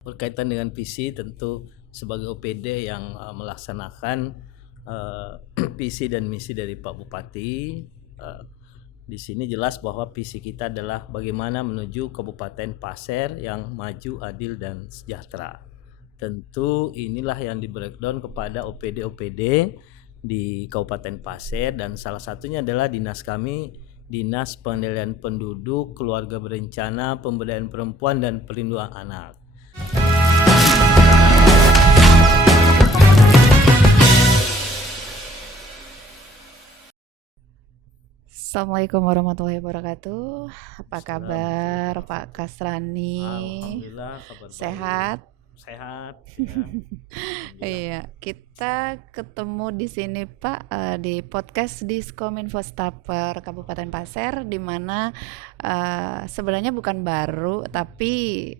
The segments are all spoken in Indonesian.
Berkaitan dengan visi, tentu sebagai OPD yang melaksanakan visi dan misi dari Pak Bupati, di sini jelas bahwa visi kita adalah bagaimana menuju Kabupaten Pasir yang maju, adil, dan sejahtera. Tentu inilah yang di-breakdown kepada OPD-OPD di Kabupaten Pasir, dan salah satunya adalah dinas kami, Dinas Pengendalian Penduduk, Keluarga Berencana, Pemberdayaan Perempuan, dan Perlindungan Anak. Assalamualaikum warahmatullahi wabarakatuh. Apa kabar Pak Kasrani? Alhamdulillah, kabar Sehat? baik. Sehat. Ya. Alhamdulillah. Iya, kita ketemu di sini Pak di podcast Diskominfo Staper Kabupaten Pasir, di mana sebenarnya bukan baru tapi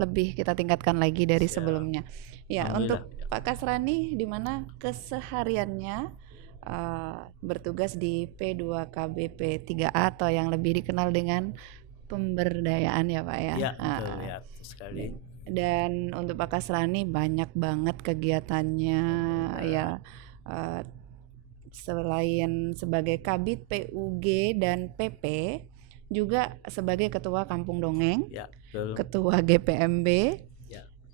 lebih kita tingkatkan lagi dari sebelumnya. Ya, untuk Pak Kasrani, di mana kesehariannya bertugas di P2KBP 3A atau yang lebih dikenal dengan pemberdayaan ya Pak ya. Ya, betul ya, sekali. Dan untuk Pak Kasrani banyak banget kegiatannya ya, selain sebagai Kabid PUG dan PP, juga sebagai Ketua Kampung Dongeng, Ya, betul. Ketua GPMB,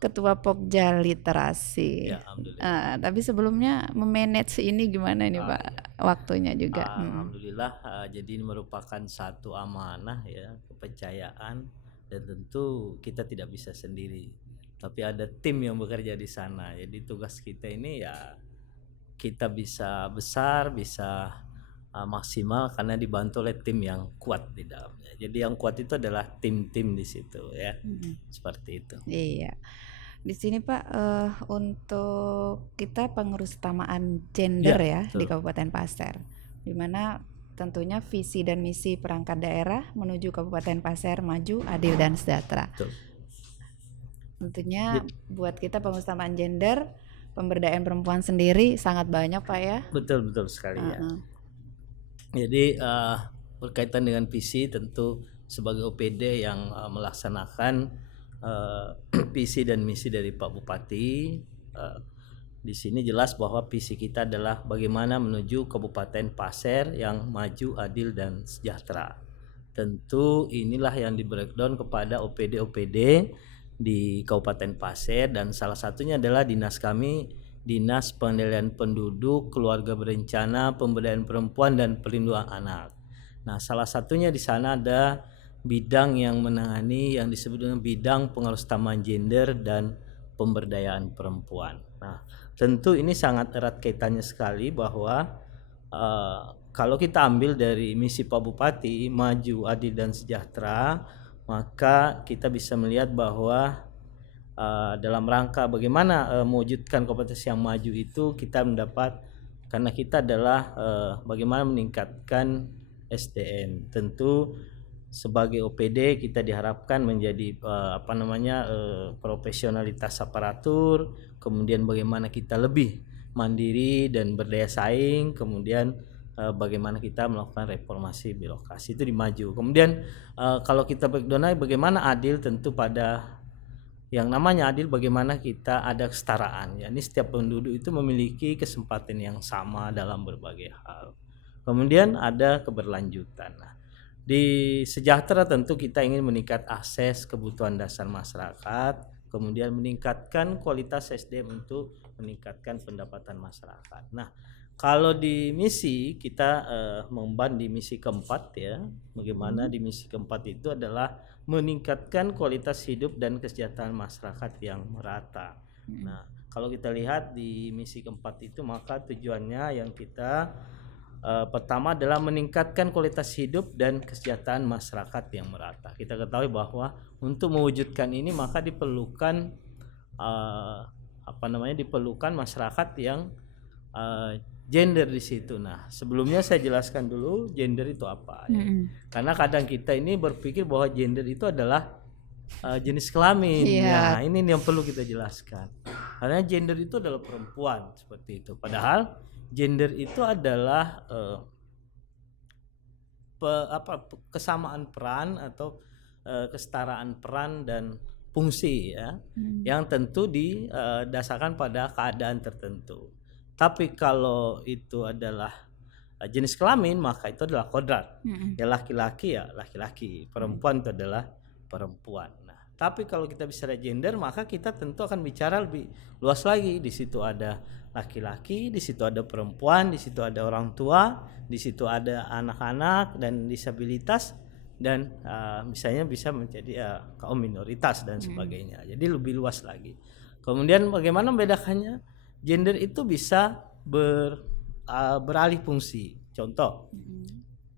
Ketua Pokja Literasi. Ya, alhamdulillah. Tapi sebelumnya memanage ini gimana nih Pak? Waktunya juga. Alhamdulillah, jadi ini merupakan satu amanah ya, kepercayaan, dan tentu kita tidak bisa sendiri. Tapi ada tim yang bekerja di sana. Jadi tugas kita ini ya kita bisa besar, bisa maksimal karena dibantu oleh tim yang kuat di dalamnya. Jadi yang kuat itu adalah tim-tim di situ ya. Seperti itu. Iya. Di sini Pak, untuk kita pengurus utamaan gender ya di Kabupaten Pasir, di mana tentunya visi dan misi perangkat daerah menuju Kabupaten Pasir maju, adil, dan sejahtera. Tentunya buat kita pengurus utamaan gender, pemberdayaan perempuan sendiri sangat banyak Pak ya. Betul sekali ya. Jadi berkaitan dengan visi, tentu sebagai OPD yang melaksanakan visi dan misi dari Pak Bupati, di sini jelas bahwa visi kita adalah bagaimana menuju Kabupaten Pasir yang maju, adil, dan sejahtera. Tentu inilah yang di-breakdown kepada OPD-OPD di Kabupaten Pasir, dan salah satunya adalah dinas kami, Dinas Pengendalian Penduduk, Keluarga Berencana, Pemberdayaan Perempuan, dan Perlindungan Anak. Nah, salah satunya di sana ada bidang yang menangani yang disebut dengan bidang pengarustamaan gender dan pemberdayaan perempuan. Nah, tentu ini sangat erat kaitannya sekali bahwa kalau kita ambil dari misi Pak Bupati maju, adil, dan sejahtera, maka kita bisa melihat bahwa dalam rangka bagaimana mewujudkan kompetensi yang maju itu kita mendapat, karena kita adalah bagaimana meningkatkan SDM. Tentu sebagai OPD kita diharapkan menjadi profesionalitas aparatur, kemudian bagaimana kita lebih mandiri dan berdaya saing, kemudian bagaimana kita melakukan reformasi birokrasi itu dimaju. Kemudian kalau kita breakdown bagaimana adil, tentu pada yang namanya adil bagaimana kita ada kesetaraan, yakni setiap penduduk itu memiliki kesempatan yang sama dalam berbagai hal. Kemudian ada keberlanjutan. Nah, di sejahtera tentu kita ingin meningkat akses kebutuhan dasar masyarakat, kemudian meningkatkan kualitas SDM untuk meningkatkan pendapatan masyarakat. Nah, kalau di misi kita memban di misi keempat ya, bagaimana di misi keempat itu adalah meningkatkan kualitas hidup dan kesejahteraan masyarakat yang merata. Nah, kalau kita lihat di misi keempat itu, maka tujuannya yang kita pertama adalah meningkatkan kualitas hidup dan kesejahteraan masyarakat yang merata. Kita ketahui bahwa untuk mewujudkan ini maka diperlukan diperlukan masyarakat yang gender di situ. Nah, sebelumnya saya jelaskan dulu gender itu apa ya. Karena kadang kita ini berpikir bahwa gender itu adalah jenis kelamin. Nah, ini yang perlu kita jelaskan. Karena gender itu adalah perempuan seperti itu. Padahal gender itu adalah kesamaan peran atau kesetaraan peran dan fungsi ya, yang tentu didasarkan pada keadaan tertentu. Tapi kalau itu adalah jenis kelamin, maka itu adalah kodrat. Ya laki-laki ya laki-laki, perempuan itu adalah perempuan. Nah, tapi kalau kita bicara gender, maka kita tentu akan bicara lebih luas lagi. Di situ ada laki-laki, di situ ada perempuan, di situ ada orang tua, di situ ada anak-anak dan disabilitas, dan misalnya bisa menjadi kaum minoritas dan sebagainya. Jadi lebih luas lagi. Kemudian bagaimana membedakannya? Gender itu bisa beralih fungsi. Contoh,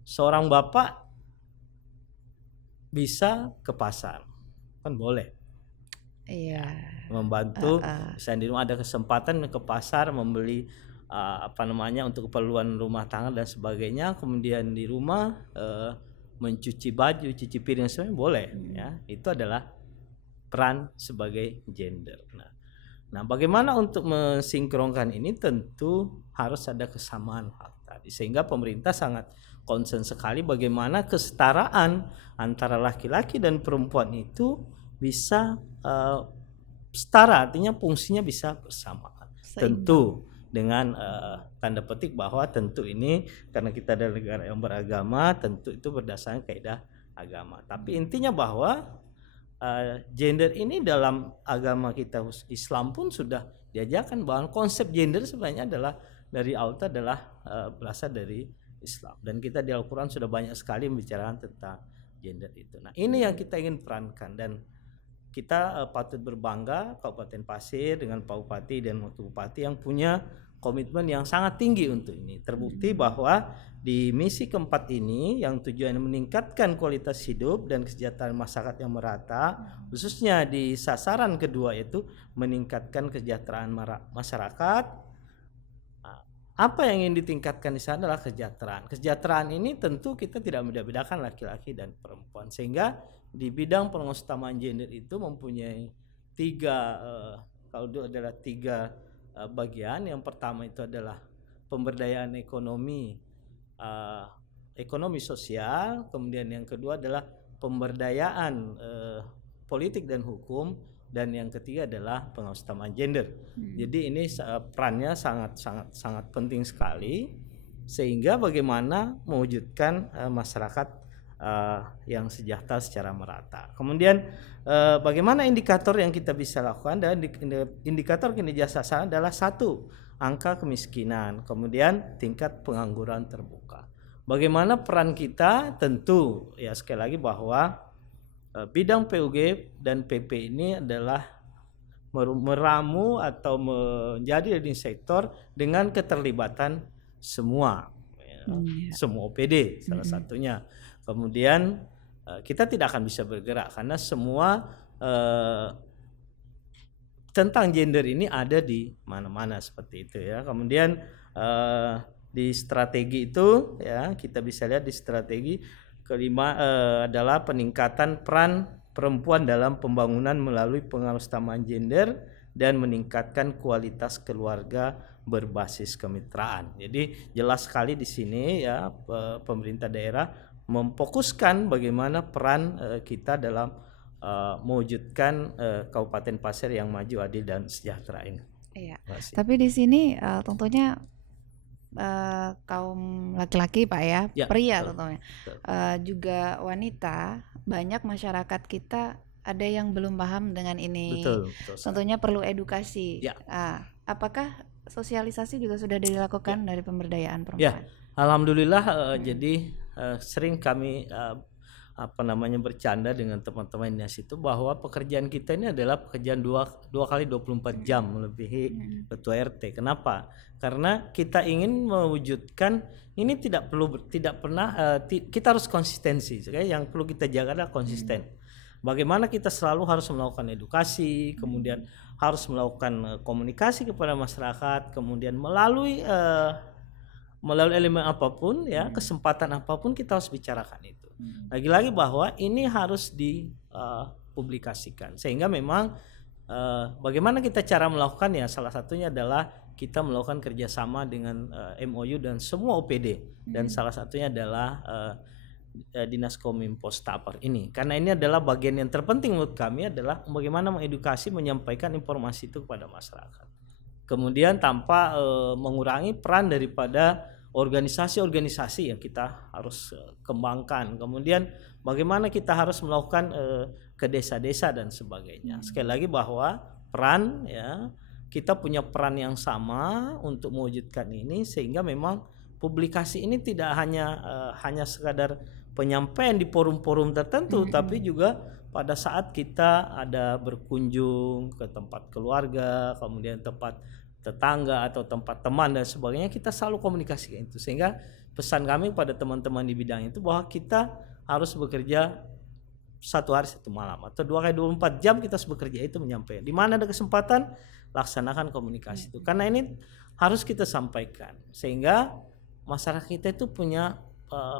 seorang bapak bisa ke pasar, kan boleh. Iya. Membantu, misalnya di rumah ada kesempatan ke pasar membeli untuk keperluan rumah tangga dan sebagainya. Kemudian di rumah mencuci baju, cuci piring semuanya boleh. Ya, itu adalah peran sebagai gender. Nah, bagaimana untuk mensinkronkan ini? Tentu harus ada kesamaan hak tadi, sehingga pemerintah sangat concern sekali bagaimana kesetaraan antara laki-laki dan perempuan itu bisa setara, artinya fungsinya bisa bersamaan. Tentu dengan tanda petik bahwa tentu ini karena kita adalah negara yang beragama, tentu itu berdasarkan kaidah agama. Tapi intinya bahwa gender ini dalam agama kita Islam pun sudah diajarkan bahwa konsep gender sebenarnya adalah dari awal adalah berasal dari Islam, dan kita di Al-Quran sudah banyak sekali membicarakan tentang gender itu. Nah, ini yang kita ingin perankan, dan kita patut berbangga Kabupaten Pasir dengan Pak Bupati dan Wakil Bupati yang punya komitmen yang sangat tinggi untuk ini. Terbukti bahwa di misi keempat ini yang tujuannya meningkatkan kualitas hidup dan kesejahteraan masyarakat yang merata, khususnya di sasaran kedua yaitu meningkatkan kesejahteraan masyarakat. Apa yang ingin ditingkatkan di sana adalah kesejahteraan. Kesejahteraan ini tentu kita tidak membedakan laki-laki dan perempuan, sehingga di bidang pengutamaan gender itu mempunyai tiga bagian. Yang pertama itu adalah pemberdayaan ekonomi sosial, kemudian yang kedua adalah pemberdayaan politik dan hukum, dan yang ketiga adalah pengutamaan gender. Jadi ini perannya sangat penting sekali, sehingga bagaimana mewujudkan masyarakat yang sejahtera secara merata. Kemudian bagaimana indikator yang kita bisa lakukan, dan indikator kinerja sasaran adalah 1, angka kemiskinan, kemudian tingkat pengangguran terbuka. Bagaimana peran kita? Tentu ya sekali lagi bahwa bidang PUG dan PP ini adalah meramu atau menjadi leading sektor dengan keterlibatan semua OPD salah satunya. Kemudian kita tidak akan bisa bergerak karena semua tentang gender ini ada di mana-mana seperti itu ya. Kemudian di strategi itu ya kita bisa lihat di strategi kelima adalah peningkatan peran perempuan dalam pembangunan melalui pengutamaan gender dan meningkatkan kualitas keluarga berbasis kemitraan. Jadi jelas sekali di sini ya pemerintah daerah memfokuskan bagaimana peran kita dalam mewujudkan Kabupaten Pasir yang maju, adil dan sejahtera ini. Iya. Tapi di sini tentunya kaum laki-laki Pak ya, pria tentunya juga wanita, banyak masyarakat kita ada yang belum paham dengan ini. Betul, tentunya perlu edukasi. Apakah sosialisasi juga sudah dilakukan dari pemberdayaan perempuan? Ya, alhamdulillah. Jadi sering kami bercanda dengan teman-teman di situ bahwa pekerjaan kita ini adalah pekerjaan dua kali 24 jam melebihi ketua RT. Kenapa? Karena kita ingin mewujudkan ini kita harus konsistensi. Yang perlu kita jaga adalah konsisten. Bagaimana kita selalu harus melakukan edukasi, kemudian harus melakukan komunikasi kepada masyarakat, kemudian melalui elemen apapun ya, kesempatan apapun kita harus bicarakan itu. Lagi-lagi bahwa ini harus dipublikasikan, sehingga memang bagaimana kita cara melakukannya, salah satunya adalah kita melakukan kerjasama dengan MOU dan semua OPD, dan salah satunya adalah Dinas Kominfo Staper ini, karena ini adalah bagian yang terpenting menurut kami adalah bagaimana mengedukasi, menyampaikan informasi itu kepada masyarakat. Kemudian tanpa mengurangi peran daripada organisasi-organisasi yang kita harus kembangkan. Kemudian bagaimana kita harus melakukan ke desa-desa dan sebagainya. Sekali lagi bahwa peran ya, kita punya peran yang sama untuk mewujudkan ini, sehingga memang publikasi ini tidak hanya sekadar penyampaian di forum-forum tertentu, tapi juga pada saat kita ada berkunjung ke tempat keluarga, kemudian tempat tetangga atau tempat teman dan sebagainya, kita selalu komunikasikan itu. Sehingga pesan kami pada teman-teman di bidang itu bahwa kita harus bekerja 1 hari 1 malam atau 2 kali 24 jam kita harus bekerja itu menyampaikan. Di mana ada kesempatan laksanakan komunikasi itu. Karena ini harus kita sampaikan sehingga masyarakat kita itu punya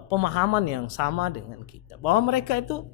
pemahaman yang sama dengan kita, bahwa mereka itu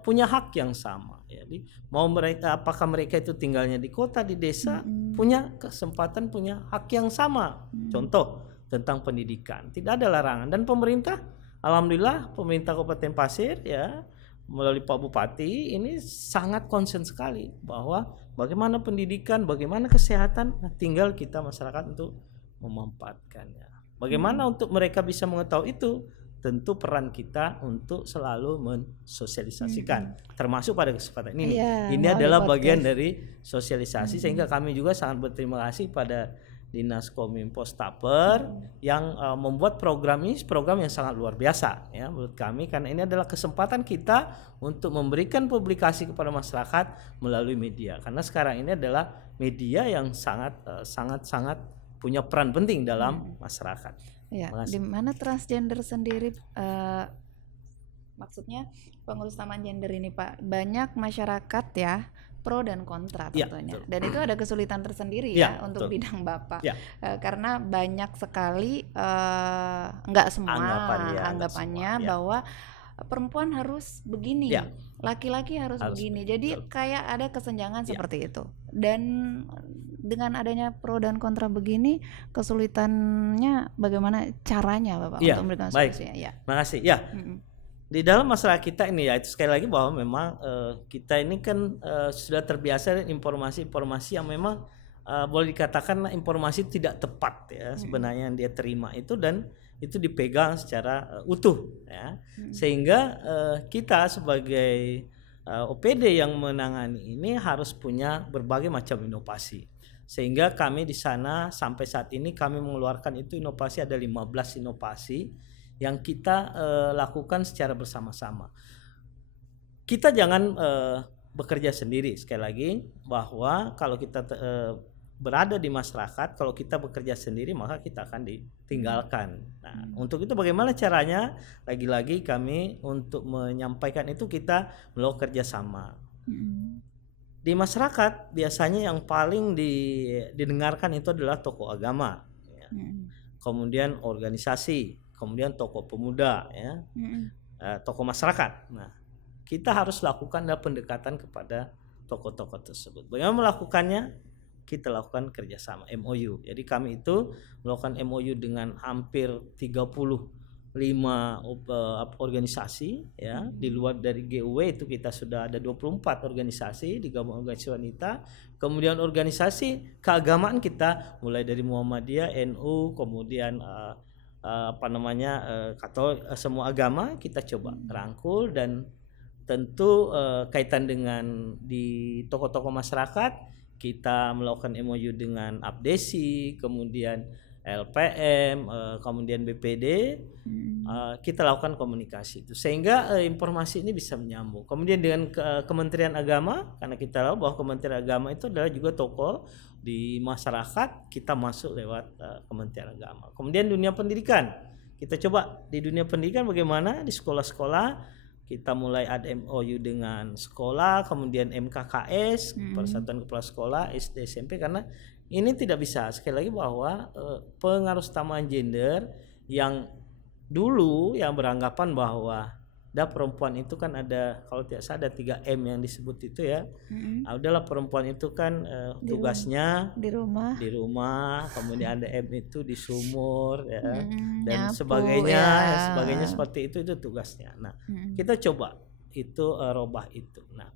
punya hak yang sama. Jadi mau mereka, apakah mereka itu tinggalnya di kota, di desa, punya kesempatan, punya hak yang sama. Contoh tentang pendidikan, tidak ada larangan, dan pemerintah, alhamdulillah pemerintah Kabupaten Pasir ya melalui Pak Bupati ini sangat konsen sekali bahwa bagaimana pendidikan, bagaimana kesehatan, tinggal kita masyarakat untuk memanfaatkannya. Bagaimana untuk mereka bisa mengetahui itu? Tentu peran kita untuk selalu mensosialisasikan, termasuk pada kesempatan ini. Ini adalah bagian dari sosialisasi, sehingga kami juga sangat berterima kasih pada Dinas Kominfo Staper yang membuat program ini, program yang sangat luar biasa ya menurut kami, karena ini adalah kesempatan kita untuk memberikan publikasi kepada masyarakat melalui media. Karena sekarang ini adalah media yang sangat punya peran penting dalam masyarakat. Ya, di mana transgender sendiri, maksudnya pengurus taman gender ini Pak, banyak masyarakat ya pro dan kontra tentunya, dan itu ada kesulitan tersendiri ya untuk bidang Bapak, karena banyak sekali nggak semua anggapannya bahwa perempuan harus begini, laki-laki harus begini, jadi kayak ada kesenjangan seperti itu. Dan dengan adanya pro dan kontra begini, kesulitannya bagaimana caranya Bapak untuk memberikan solusinya? Makasih. Di dalam masyarakat kita ini ya, itu sekali lagi bahwa memang kita ini kan sudah terbiasa dengan informasi-informasi yang memang boleh dikatakan informasi tidak tepat ya sebenarnya yang dia terima itu, dan itu dipegang secara utuh ya. Sehingga kita sebagai OPD yang menangani ini harus punya berbagai macam inovasi. Sehingga kami di sana sampai saat ini kami mengeluarkan itu inovasi, ada 15 inovasi yang kita lakukan secara bersama-sama. Kita jangan bekerja sendiri, sekali lagi bahwa kalau kita berada di masyarakat, kalau kita bekerja sendiri maka kita akan ditinggalkan. Nah, untuk itu bagaimana caranya? Lagi-lagi kami untuk menyampaikan itu kita melakukan kerjasama. Di masyarakat biasanya yang paling didengarkan itu adalah tokoh agama, ya. Kemudian organisasi, kemudian tokoh pemuda, ya, tokoh masyarakat. Nah, kita harus lakukan pendekatan kepada tokoh-tokoh tersebut. Bagaimana melakukannya? Kita lakukan kerjasama MOU. Jadi kami itu melakukan MOU dengan hampir 35 organisasi ya. Di luar dari GUW itu kita sudah ada 24 organisasi digabung organisasi wanita. Kemudian organisasi keagamaan kita mulai dari Muhammadiyah, NU, kemudian Katolik, semua agama kita coba rangkul, dan tentu kaitan dengan di tokoh-tokoh masyarakat kita melakukan MOU dengan Abdesi, kemudian LPM, kemudian BPD, kita lakukan komunikasi itu sehingga informasi ini bisa menyambung. Kemudian dengan Kementerian Agama, karena kita tahu bahwa Kementerian Agama itu adalah juga tokoh di masyarakat, kita masuk lewat Kementerian Agama. Kemudian dunia pendidikan, kita coba di dunia pendidikan bagaimana di sekolah-sekolah. Kita mulai ada MOU dengan sekolah, kemudian MKKS, Persatuan Kepala Sekolah, SD, SMP, karena ini tidak bisa, sekali lagi bahwa pengaruh utama gender yang dulu yang beranggapan bahwa Dan perempuan itu kan ada, kalau tidak salah ada 3M yang disebut itu ya. Udahlah perempuan itu kan tugasnya di rumah, kemudian ada M itu di sumur ya, dan nyapu, sebagainya, ya. sebagainya seperti itu tugasnya. Nah, kita coba itu robah itu. Nah,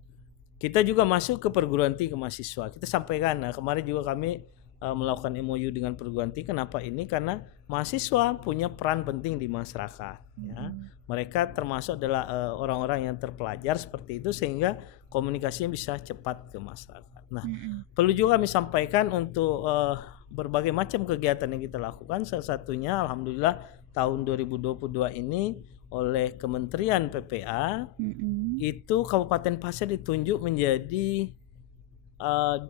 kita juga masuk ke perguruan tinggi ke mahasiswa. Kita sampaikan, nah kemarin juga kami melakukan MOU dengan perguruan tinggi. Kenapa ini? Karena mahasiswa punya peran penting di masyarakat. Ya. Mereka termasuk adalah orang-orang yang terpelajar seperti itu, sehingga komunikasinya bisa cepat ke masyarakat. Nah, perlu juga kami sampaikan untuk berbagai macam kegiatan yang kita lakukan. Salah satunya, alhamdulillah tahun 2022 ini oleh Kementerian PPA itu Kabupaten Pasir ditunjuk menjadi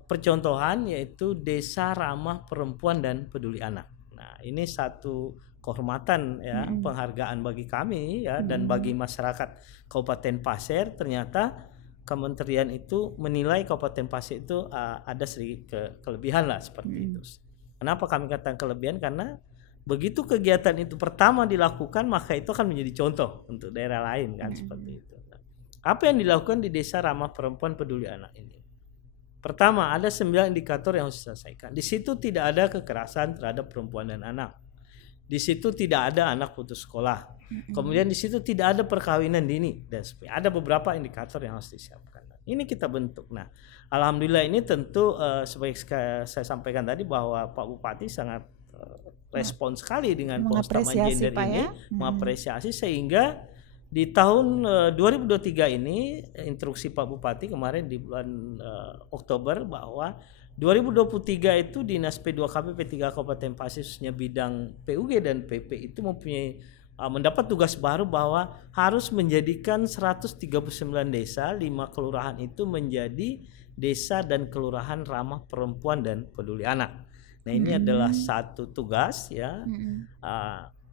percontohan, yaitu desa ramah perempuan dan peduli anak. Nah, ini satu kehormatan ya, penghargaan bagi kami ya, dan bagi masyarakat Kabupaten Pasir. Ternyata kementerian itu menilai Kabupaten Pasir itu ada sedikit kelebihan lah seperti itu. Kenapa kami katakan kelebihan? Karena begitu kegiatan itu pertama dilakukan, maka itu akan menjadi contoh untuk daerah lain kan, seperti itu. Nah, apa yang dilakukan di desa ramah perempuan peduli anak ini? Pertama, ada 9 indikator yang harus diselesaikan. Di situ tidak ada kekerasan terhadap perempuan dan anak. Di situ tidak ada anak putus sekolah. Kemudian di situ tidak ada perkawinan dini, dan ada beberapa indikator yang harus disiapkan. Ini kita bentuk. Nah, alhamdulillah ini tentu sebagai saya sampaikan tadi bahwa Pak Bupati sangat respon sekali dengan pengutamaan gender ini, mengapresiasi, sehingga di tahun 2023 ini instruksi Pak Bupati kemarin di bulan Oktober bahwa 2023 itu Dinas P2KP P3 Kabupaten Pasir khususnya bidang PUG dan PP itu mempunyai mendapat tugas baru bahwa harus menjadikan 139 desa, 5 kelurahan itu menjadi desa dan kelurahan ramah perempuan dan peduli anak. Nah, ini adalah satu tugas ya.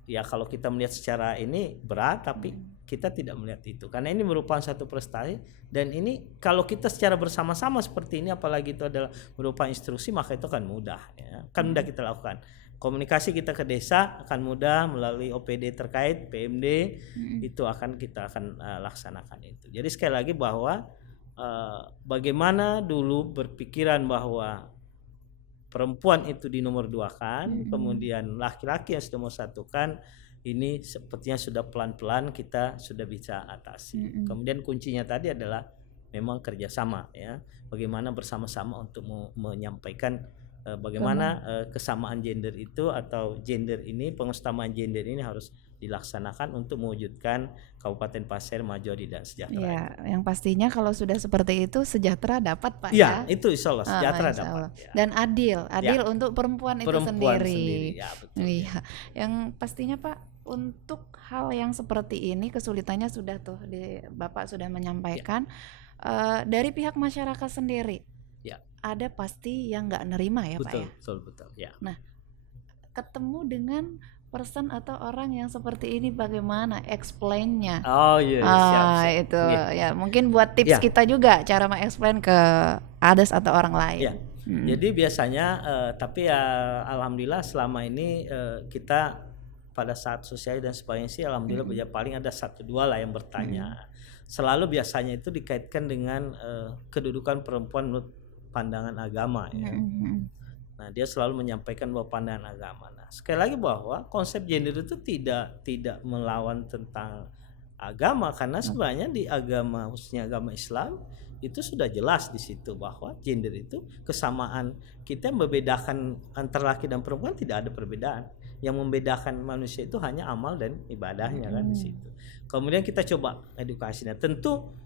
Ya kalau kita melihat secara ini berat, tapi kita tidak melihat itu karena ini merupakan satu prestasi, dan ini kalau kita secara bersama-sama seperti ini, apalagi itu adalah berupa instruksi, maka itu akan mudah ya, kan mudah kita lakukan. Komunikasi kita ke desa akan mudah melalui OPD terkait, PMD itu kita akan laksanakan itu. Jadi sekali lagi bahwa bagaimana dulu berpikiran bahwa perempuan itu di nomor 2-kan, kemudian laki-laki yang sudah mau satukan, ini sepertinya sudah pelan-pelan kita sudah bisa atasi. Kemudian kuncinya tadi adalah memang kerjasama ya, bagaimana bersama-sama untuk menyampaikan bagaimana kesamaan gender itu atau gender ini, pengusahaan gender ini harus dilaksanakan untuk mewujudkan Kabupaten Pasir maju dan sejahtera. Ya, yang pastinya kalau sudah seperti itu sejahtera dapat Pak ya. Itu insya Allah sejahtera dapat. Ya. Dan adil untuk perempuan itu sendiri. Ya, betul. Iya, yang pastinya Pak untuk hal yang seperti ini kesulitannya sudah Bapak sudah menyampaikan dari pihak masyarakat sendiri. Ya. Ada pasti yang nggak nerima ya Pak ya. Betul. Ya. Nah, ketemu dengan person atau orang yang seperti ini bagaimana explain-nya? Oh iya, siap. Itu ya mungkin buat tips kita juga cara meng-explain ke others atau orang lain. Ya. Jadi biasanya tapi ya alhamdulillah selama ini kita pada saat sosial dan sebagainya sih alhamdulillah paling ada 1-2 lah yang bertanya. Selalu biasanya itu dikaitkan dengan kedudukan perempuan menurut pandangan agama ya. Nah, dia selalu menyampaikan bahwa pandangan agama. Nah, sekali lagi bahwa konsep gender itu tidak melawan tentang agama, karena sebenarnya di agama, khususnya agama Islam, itu sudah jelas di situ bahwa gender itu kesamaan. Kita membedakan antara laki dan perempuan tidak ada perbedaan. Yang membedakan manusia itu hanya amal dan ibadahnya kan di situ. Kemudian kita coba edukasinya. Tentu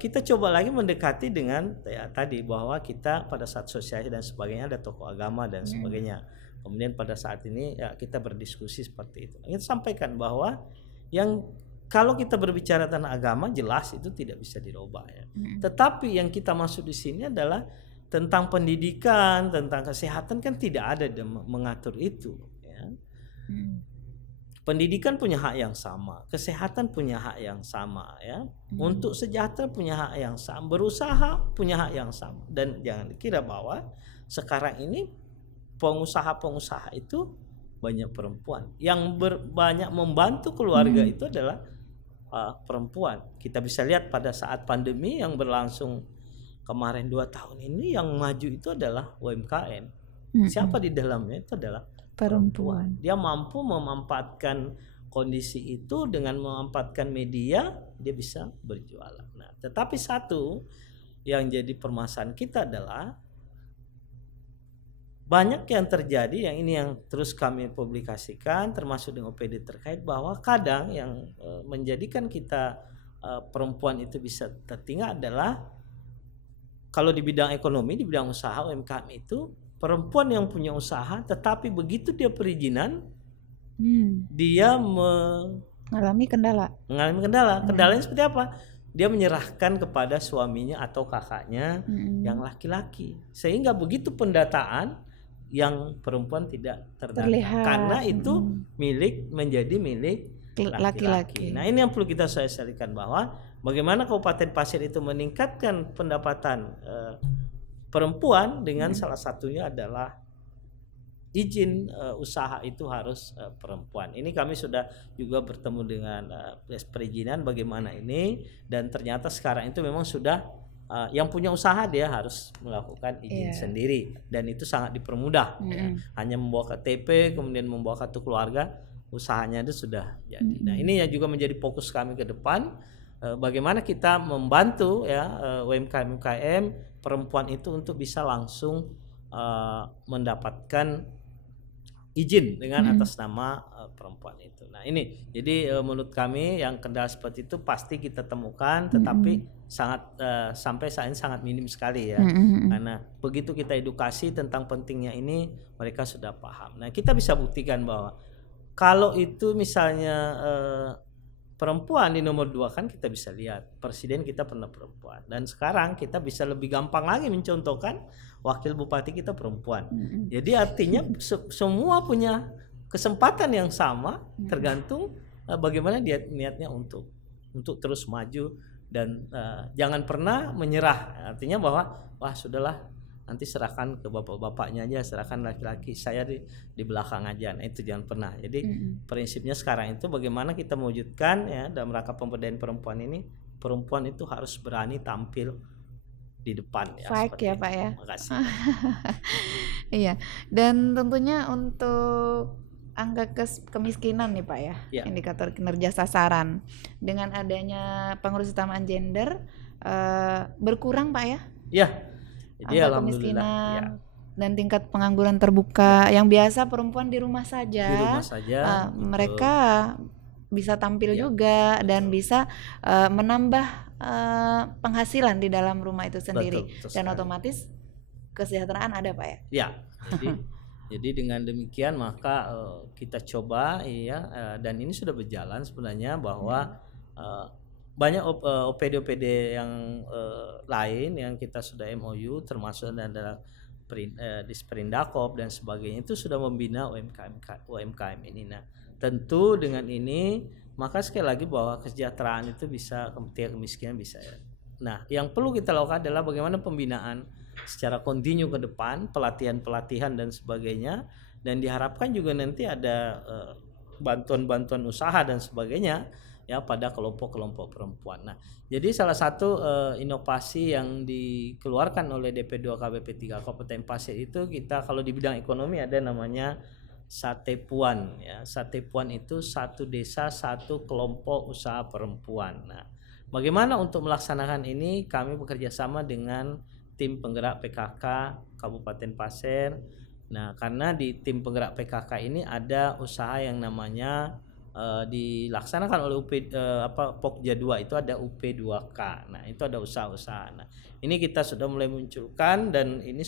kita coba lagi mendekati dengan tadi bahwa kita pada saat sosialisasi dan sebagainya ada tokoh agama dan sebagainya. Kemudian pada saat ini ya kita berdiskusi seperti itu. Kita sampaikan bahwa yang kalau kita berbicara tentang agama jelas itu tidak bisa dirubah ya. Tetapi yang kita masuk di sini adalah tentang pendidikan, tentang kesehatan kan tidak ada mengatur itu ya. Pendidikan punya hak yang sama, kesehatan punya hak yang sama ya. Untuk sejahtera punya hak yang sama, berusaha punya hak yang sama. Dan jangan dikira bahwa sekarang ini pengusaha-pengusaha itu banyak perempuan. Yang banyak membantu keluarga itu adalah perempuan. Kita bisa lihat pada saat pandemi yang berlangsung kemarin 2 tahun ini, yang maju itu adalah UMKM. Siapa di dalamnya? Itu adalah perempuan. Dia mampu memanfaatkan kondisi itu dengan memanfaatkan media, dia bisa berjualan. Nah, tetapi satu yang jadi permasalahan kita adalah banyak yang terjadi, yang ini yang terus kami publikasikan termasuk dengan OPD terkait, bahwa kadang yang menjadikan kita perempuan itu bisa tertinggal adalah kalau di bidang ekonomi, di bidang usaha UMKM itu perempuan yang punya usaha, tetapi begitu dia perizinan dia mengalami kendala. Kendalanya seperti apa? Dia menyerahkan kepada suaminya atau kakaknya yang laki-laki, sehingga begitu pendataan yang perempuan tidak terdata karena itu menjadi milik laki-laki. Nah, ini yang perlu kita sosialisasikan, bahwa bagaimana Kabupaten Pasir itu meningkatkan pendapatan perempuan dengan salah satunya adalah izin usaha itu harus perempuan. Ini kami sudah juga bertemu dengan perizinan bagaimana ini, dan ternyata sekarang itu memang sudah yang punya usaha dia harus melakukan izin sendiri, dan itu sangat dipermudah. Hanya membawa KTP kemudian membawa kartu keluarga, usahanya itu sudah jadi. Nah, ini yang juga menjadi fokus kami ke depan, bagaimana kita membantu UMKM perempuan itu untuk bisa langsung mendapatkan izin dengan atas nama perempuan itu. Nah, ini jadi menurut kami yang kendala seperti itu pasti kita temukan, tetapi sangat sampai saat ini sangat minim sekali ya. Karena begitu kita edukasi tentang pentingnya ini, mereka sudah paham. Nah, kita bisa buktikan bahwa kalau itu misalnya perempuan di nomor 2, kan kita bisa lihat presiden kita pernah perempuan, dan sekarang kita bisa lebih gampang lagi mencontohkan wakil bupati kita perempuan. Jadi artinya semua punya kesempatan yang sama, tergantung bagaimana dia niatnya untuk terus maju, dan jangan pernah menyerah. Artinya bahwa wah sudahlah, nanti serahkan ke bapak-bapaknya aja, serahkan laki-laki, saya di belakang aja. Nah, itu jangan pernah. Jadi prinsipnya sekarang itu bagaimana kita mewujudkan ya dalam rangka pemberdayaan perempuan ini, perempuan itu harus berani tampil di depan ya. Fight ya Pak ya. Terima kasih. Iya, dan tentunya untuk angka kemiskinan nih Pak ya, indikator kinerja sasaran dengan adanya pengurus utamaan gender berkurang Pak ya? Iya. Jadi angka kemiskinan dan tingkat pengangguran terbuka yang biasa perempuan di rumah saja, mereka bisa tampil juga dan bisa menambah penghasilan di dalam rumah itu sendiri. Betul dan otomatis kesejahteraan ada Pak ya? Ya, jadi dengan demikian maka kita coba dan ini sudah berjalan sebenarnya, bahwa banyak OPD-OPD yang lain yang kita sudah MOU, termasuk adalah Disperindakop dan sebagainya, itu sudah membina UMKM ini. Nah, tentu dengan ini maka sekali lagi bahwa kesejahteraan itu bisa, kemiskinan bisa ya. Nah, yang perlu kita lakukan adalah bagaimana pembinaan secara kontinu ke depan, pelatihan dan sebagainya, dan diharapkan juga nanti ada bantuan-bantuan usaha dan sebagainya ya pada kelompok-kelompok perempuan. Nah, jadi salah satu inovasi yang dikeluarkan oleh DP2 KBP 3 Kabupaten Pasir itu, kita kalau di bidang ekonomi ada namanya Satepuan ya. Satepuan itu satu desa satu kelompok usaha perempuan. Nah, bagaimana untuk melaksanakan ini, kami bekerja sama dengan tim penggerak PKK Kabupaten Pasir. Nah, karena di tim penggerak PKK ini ada usaha yang namanya dilaksanakan oleh Pokja 2, itu ada UP2K. Nah, itu ada usaha-usaha. Nah, ini kita sudah mulai munculkan, dan ini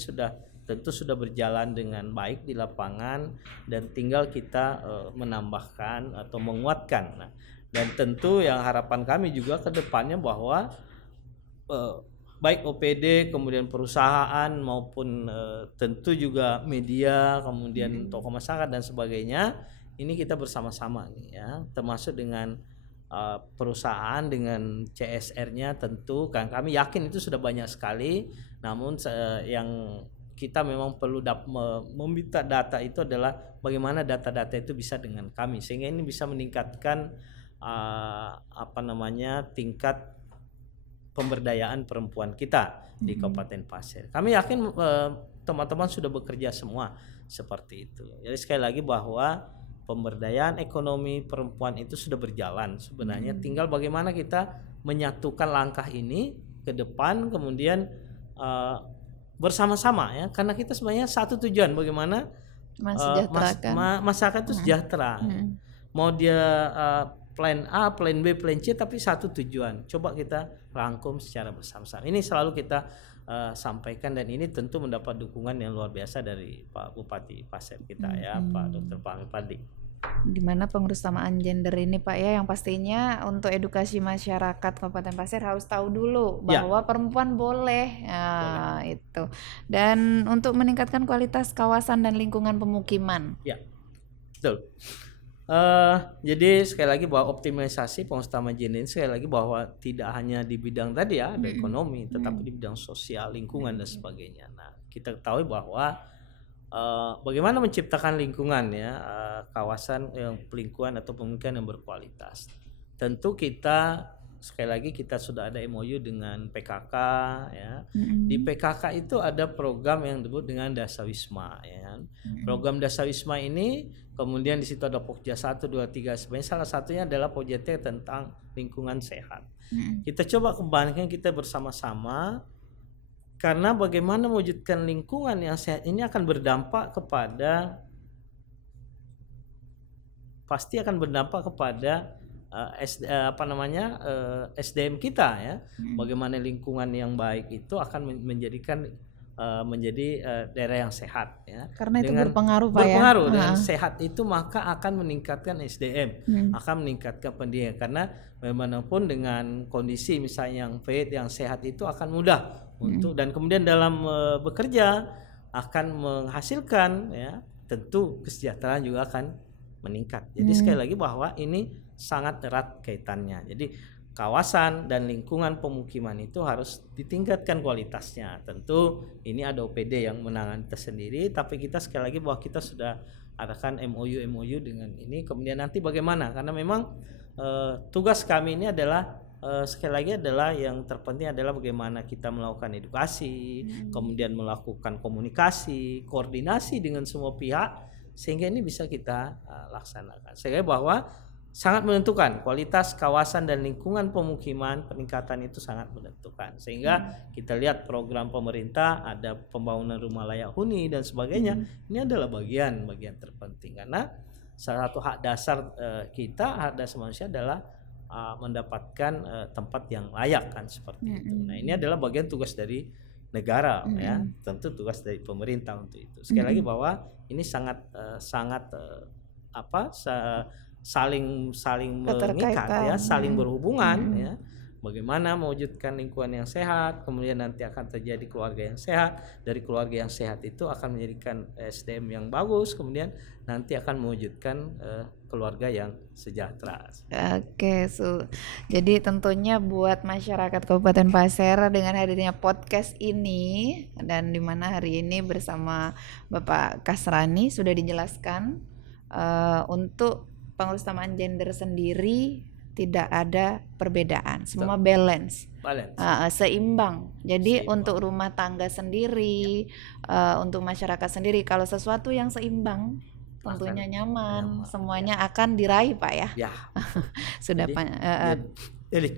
tentu sudah berjalan dengan baik di lapangan, dan tinggal kita menambahkan atau menguatkan. Nah, dan tentu yang harapan kami juga ke depannya bahwa baik OPD, kemudian perusahaan maupun tentu juga media, kemudian tokoh masyarakat dan sebagainya, ini kita bersama-sama nih ya, termasuk dengan perusahaan dengan CSR-nya tentu kan kami yakin itu sudah banyak sekali, namun yang kita memang perlu meminta data itu adalah bagaimana data-data itu bisa dengan kami, sehingga ini bisa meningkatkan tingkat pemberdayaan perempuan kita di Kabupaten Pasir. Kami yakin teman-teman sudah bekerja semua seperti itu. Jadi sekali lagi bahwa pemberdayaan ekonomi perempuan itu sudah berjalan sebenarnya, tinggal bagaimana kita menyatukan langkah ini ke depan, kemudian bersama-sama ya, karena kita sebenarnya satu tujuan, bagaimana masyarakat itu sejahtera. Mau dia plan A, plan B, plan C, tapi satu tujuan. Coba kita rangkum secara bersama-sama. Ini selalu kita sampaikan, dan ini tentu mendapat dukungan yang luar biasa dari Pak Bupati Pasir kita ya, Pak Dr. Fahmi Fadli. Di mana pengutamaan gender ini Pak ya, yang pastinya untuk edukasi masyarakat Kabupaten Pasir harus tahu dulu bahwa perempuan boleh. Itu. Dan untuk meningkatkan kualitas kawasan dan lingkungan pemukiman. Ya, betul. Jadi sekali lagi bahwa optimalisasi pengutamaan gender ini sekali lagi bahwa tidak hanya di bidang tadi ya, ada ekonomi, tetapi di bidang sosial, lingkungan dan sebagainya. Nah, kita ketahui bahwa bagaimana menciptakan lingkungan ya, kawasan yang lingkungan atau pemukiman yang berkualitas. Tentu kita sekali lagi kita sudah ada MOU dengan PKK ya. Di PKK itu ada program yang disebut dengan Dasawisma ya. Program Dasawisma ini kemudian di situ ada Pokja 1, 2, 3, sebenarnya salah satunya adalah Pokja tentang lingkungan sehat. Kita coba kembangkan kita bersama-sama, karena bagaimana mewujudkan lingkungan yang sehat ini akan berdampak kepada SDM kita ya. Bagaimana lingkungan yang baik itu akan menjadi daerah yang sehat ya. Karena itu berpengaruh Pak ya. Dan sehat itu maka akan meningkatkan SDM, akan meningkatkan pendidikan, karena bagaimanapun dengan kondisi misalnya yang fit, yang sehat itu akan mudah untuk, dan kemudian dalam bekerja akan menghasilkan ya, tentu kesejahteraan juga akan meningkat. Jadi sekali lagi bahwa ini sangat erat kaitannya. Jadi kawasan dan lingkungan pemukiman itu harus ditingkatkan kualitasnya. Tentu ini ada OPD yang menangani tersendiri, tapi kita sekali lagi bahwa kita sudah adakan MOU dengan ini. Kemudian nanti bagaimana? Karena memang tugas kami ini adalah sekali lagi adalah yang terpenting adalah bagaimana kita melakukan edukasi, kemudian melakukan komunikasi, koordinasi dengan semua pihak, sehingga ini bisa kita laksanakan. Sehingga bahwa sangat menentukan kualitas kawasan dan lingkungan pemukiman, peningkatan itu sangat menentukan. Sehingga kita lihat program pemerintah, ada pembangunan rumah layak huni dan sebagainya. Ini adalah bagian terpenting, karena salah satu hak dasar hak dasar manusia adalah mendapatkan tempat yang layak kan, seperti itu. Nah, ini adalah bagian tugas dari negara ya, tentu tugas dari pemerintah untuk itu. Sekali lagi bahwa ini sangat saling mengikat ya, saling berhubungan ya. Bagaimana mewujudkan lingkungan yang sehat, kemudian nanti akan terjadi keluarga yang sehat. Dari keluarga yang sehat itu akan menjadikan SDM yang bagus, kemudian nanti akan mewujudkan keluarga yang sejahtera. Oke, jadi tentunya buat masyarakat Kabupaten Pasir dengan hadirnya podcast ini, dan di mana hari ini bersama Bapak Kasrani sudah dijelaskan untuk pengutamaan gender sendiri tidak ada perbedaan, semua balance. Seimbang. Jadi untuk rumah tangga sendiri, untuk masyarakat sendiri, kalau sesuatu yang seimbang tentunya nyaman, semuanya akan diraih Pak ya. Sudah jadi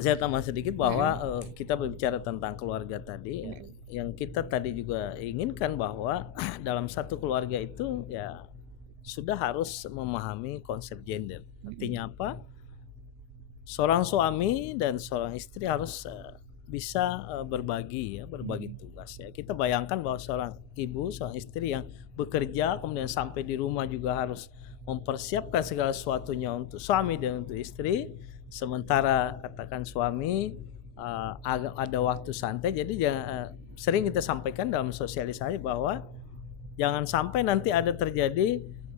saya tambah sedikit bahwa kita berbicara tentang keluarga tadi, yang kita tadi juga inginkan bahwa dalam satu keluarga itu ya sudah harus memahami konsep gender. Artinya apa? Seorang suami dan seorang istri harus bisa berbagi tugas ya. Kita bayangkan bahwa seorang ibu, seorang istri yang bekerja kemudian sampai di rumah juga harus mempersiapkan segala sesuatunya untuk suami dan untuk istri, sementara katakan suami ada waktu santai. Jadi sering kita sampaikan dalam sosialisasi bahwa jangan sampai nanti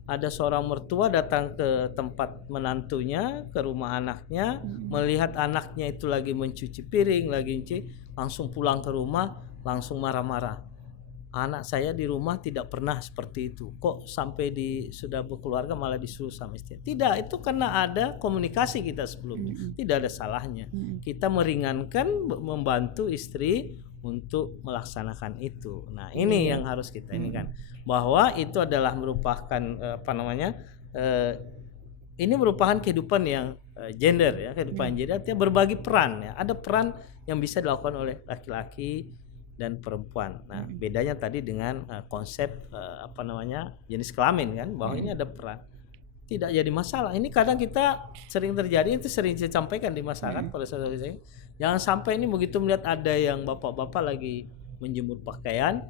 ada seorang mertua datang ke tempat menantunya, ke rumah anaknya, melihat anaknya itu lagi mencuci piring, langsung pulang ke rumah langsung marah-marah. anak saya di rumah tidak pernah seperti itu, kok sampai sudah berkeluarga malah disuruh sama istri. Tidak, itu karena ada komunikasi kita sebelumnya. Tidak ada salahnya. Kita meringankan, membantu istri untuk melaksanakan itu. Nah, ini yang harus kita ini kan, bahwa itu adalah merupakan ini merupakan kehidupan yang gender ya, kehidupan gender artinya berbagi peran ya. Ada peran yang bisa dilakukan oleh laki-laki dan perempuan. Nah, bedanya tadi dengan konsep jenis kelamin kan, bahwa ini ada peran. Tidak jadi masalah. Ini kadang kita sering terjadi, itu sering saya sampaikan di masyarakat pada saat saya. Jangan sampai ini begitu melihat ada yang bapak-bapak lagi menjemur pakaian,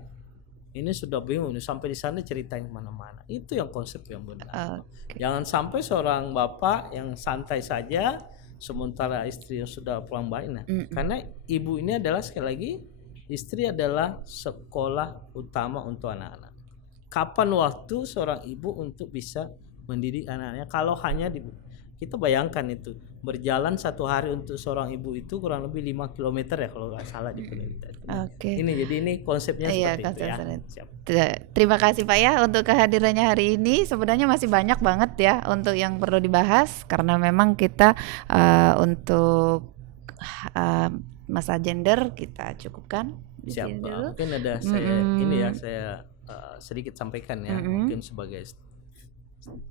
ini sudah bingung sampai di sana ceritain kemana-mana. Itu yang konsep yang benar. Jangan sampai seorang bapak yang santai saja sementara istri yang sudah pulang baik. Nah, karena ibu ini adalah sekali lagi, istri adalah sekolah utama untuk anak-anak. Kapan waktu seorang ibu untuk bisa mendidik anak-anaknya? Kalau hanya kita bayangkan itu berjalan satu hari untuk seorang ibu itu kurang lebih 5 km ya kalau nggak salah di penelitian. Jadi ini konsepnya seperti itu ya. Siap. Terima kasih Pak ya untuk kehadirannya hari ini. Sebenarnya masih banyak banget ya untuk yang perlu dibahas, karena memang kita untuk masa gender kita cukupkan. Siap. Mungkin ada saya sedikit sampaikan ya, mungkin sebagai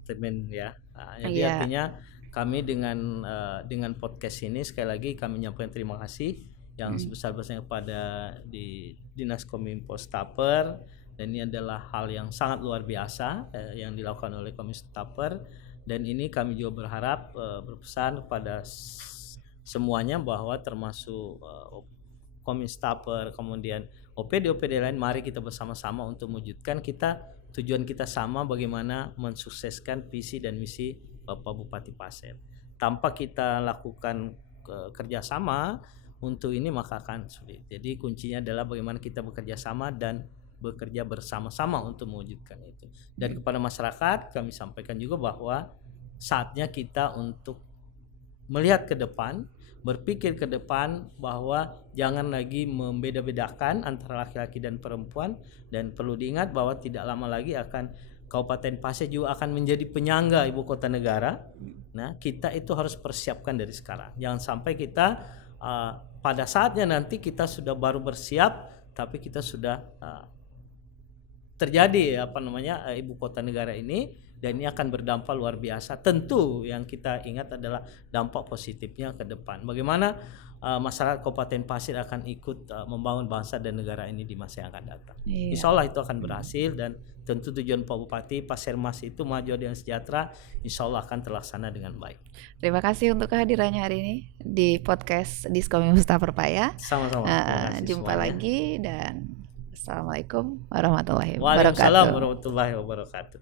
statement ya. Jadi artinya kami dengan podcast ini sekali lagi kami menyampaikan terima kasih yang sebesar-besarnya kepada di Dinas Kominfo Staper, dan ini adalah hal yang sangat luar biasa yang dilakukan oleh Kominfo Staper, dan ini kami juga berharap berpesan kepada semuanya bahwa termasuk Kominfo Staper, kemudian OPD lain, mari kita bersama-sama untuk mewujudkan tujuan kita sama, bagaimana mensukseskan visi dan misi Bapak Bupati Pasir. Tanpa kita lakukan kerjasama untuk ini maka akan sulit. Jadi kuncinya adalah bagaimana kita bekerja sama dan bekerja bersama-sama untuk mewujudkan itu. Dan kepada masyarakat kami sampaikan juga bahwa saatnya kita untuk melihat ke depan, berpikir ke depan, bahwa jangan lagi membeda-bedakan antara laki-laki dan perempuan, dan perlu diingat bahwa tidak lama lagi Kabupaten Pasir juga akan menjadi penyangga ibu kota negara. Nah, kita itu harus persiapkan dari sekarang. Jangan sampai kita pada saatnya nanti kita sudah baru bersiap, tapi kita sudah terjadi ibu kota negara ini, dan ini akan berdampak luar biasa. Tentu yang kita ingat adalah dampak positifnya ke depan. Bagaimana masyarakat Kabupaten Pasir akan ikut membangun bangsa dan negara ini di masa yang akan datang. Insya Allah itu akan berhasil, dan tentu tujuan Pak Bupati Pasir Mas itu maju dan sejahtera, insya Allah akan terlaksana dengan baik. Terima kasih untuk kehadirannya hari ini di podcast Diskominfo Staper Pak ya. Sama-sama. Jumpa lagi, dan Assalamualaikum warahmatullahi wabarakatuh. Waalaikumsalam warahmatullahi wabarakatuh.